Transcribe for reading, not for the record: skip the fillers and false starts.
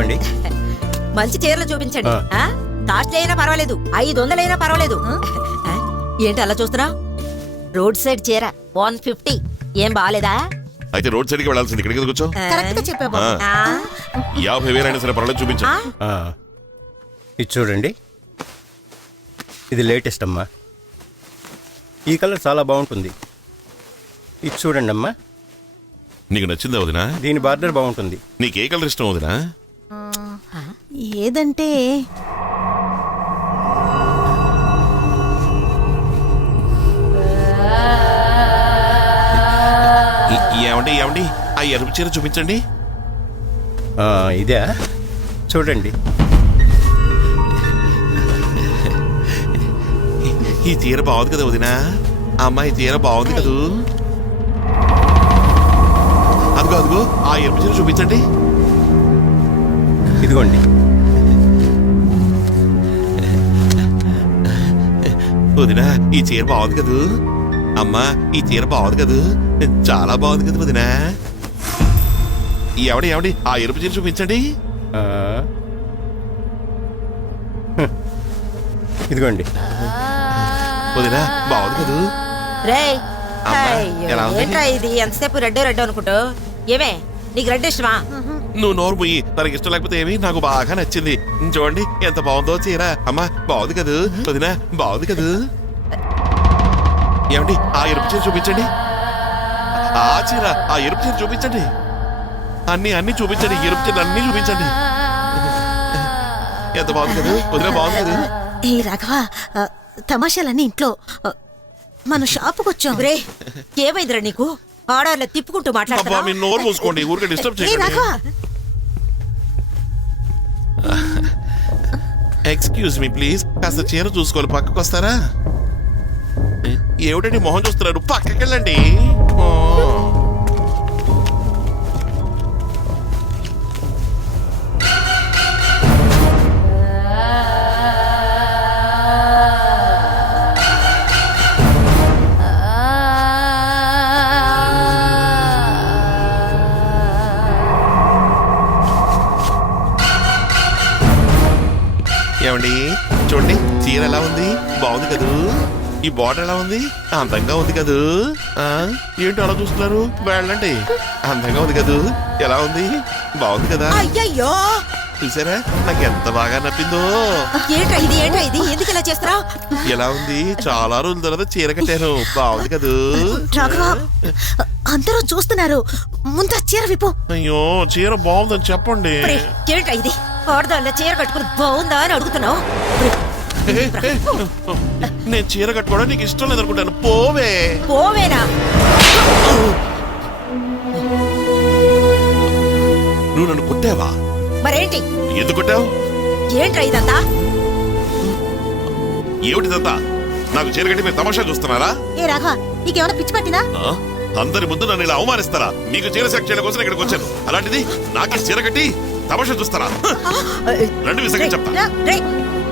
చెప్పండి. మంచి చీరలు చూపించండి. కాస్ట్ అయినా పర్వాలేదు, 500 అయినా పర్వాలేదు. ఏంటి అలా చూస్తున్నా? రోడ్ సైడ్ చీర 150. ఏం బాగాలేదా? అయితే రోడ్ సైడ్కి వెళ్ళాల్సింది, ఇక్కడికి కూర్చో. 50,000 అయినా సరే పర్వాలేదు, చూపించు. ఇది చూడండి, ఇది లేటెస్ట్ అమ్మా. ఈ కలర్ చాలా బాగుంటుంది. ఇది చూడండి అమ్మా. నీకు నచ్చిందా వదినా? దీని బార్డర్ బాగుంటుంది. నీకు ఏ కలర్ ఇష్టం వదినా? ఏదంటే ఏమండి ఏమండి ఆ ఎరుపు చీర చూపించండి. ఇదే చూడండి. ఈ చీర బాగుంది కదా వదినా? అమ్మాయి చీర బాగుంది కదూ? అదిగో అదిగో ఆ ఎరుపు చీర చూపించండి. ఇదిగోండి. వదినా ఈ చీర బాగుంది కదూ? అమ్మా ఈ చీర బాగుంది కదూ? చాలా బాగుంది కదా వదినా? ఎవడి ఎవడి ఆ ఎరుపు చీర చూపించండి. ఇదిగోండి. వదినా బాగుంది కదూ? రేయ్, ఎలా ఉంది? ఏంట్రా ఇది ఎంతసేపు రెడ్ రెడ్ అనుకుంటూ? ఏమే నీకు రెడ్ ఇష్టమా? నువ్వు నోరు పోయి, తనకి ఇష్టం లేకపోతే ఏమి, నాకు బాగా నచ్చింది. చూడండి ఎంత బాగుందో చీర. అమ్మా బాగుంది కదూ? వదినా బాగుంది కదూ? ఏమండి ఆ ఎరుపు చీర చూపించండి. ఆ చీర ఆ ఎరుపు చీర చూపించండి. అన్ని చూపించండి, ఎరుపు చీర అన్ని చూపించండి. ఎంత బాగుంది కదా వదినా? బాగుంది కదా? ఏ రాఘవ, తమాషాలన్నీ ఇంట్లో, మన షాపుకి వచ్చాం. రే ఏమైందిరా నీకు? ఆడార్లో తిప్పుకుంటూ మాట్లాడుతున్నా. మీరు నోరు మూసుకోండి, ఊరికే డిస్టర్బ్ చేయండి. ఎక్స్క్యూజ్ మీ ప్లీజ్, కాస్త చీర చూసుకోవాలి, పక్కకు వస్తారా? ఏమిటండి మొహం చూస్తున్నారు? పక్కకి వెళ్ళండి. ఏమండి చూడండి చీర ఎలా ఉంది? బాగుంది కదూ? ఈ బార్డర్ ఎలా ఉంది? అందంగా ఉంది కదూ? ఏంటి అలా చూస్తున్నారు? వెళ్ళండి. అందంగా ఉంది కదూ? ఎలా ఉంది? బాగుంది కదా? అయ్యయ్యో చూసారా నాకు ఎంత బాగా నప్పిందో? ఏంట్రా ఇది? ఏంట్రా ఇది? ఎందుకు ఇలా చేస్తున్నా? ఎలా ఉంది? చాలా రోజుల తర్వాత చీర కట్టాను, బాగుంది కదూ? రాఘవ, అందరూ చూస్తున్నారు, ముందు ఆ చీర విప్పు. అయ్యో చీర బాగుందని చెప్పండి. ఏంట్రా ఇది? ఆడదాళ్ళ చీర కట్టుకుని బాగుందా అని అడుగుతున్నావు? నేను చీర కట్టుకోవడం నీకు ఇష్టం లేదనుకుంటాను. పోవే. పోవేనా? నువ్వు నన్ను కొట్టావా? మరేంటి? ఎందుకు కొట్టావు? ఏంట్రా ఇదంతా? ఏమిటిదంతా? నాకు చీర కట్టి మీరు తమాషా చూస్తున్నారా? ఏ రాఘవ, నీకేమైనా పిచ్చి పట్టినా? అందరి ముందు నన్ను ఇలా అవమానిస్తారా? మీకు చీర సెలెక్ట్ చేయడం కోసం ఇక్కడికి వచ్చాను, అలాంటిది నాకే చీర కట్టి తమాషా చూస్తారా? రెండు విషయంగా చెప్తా.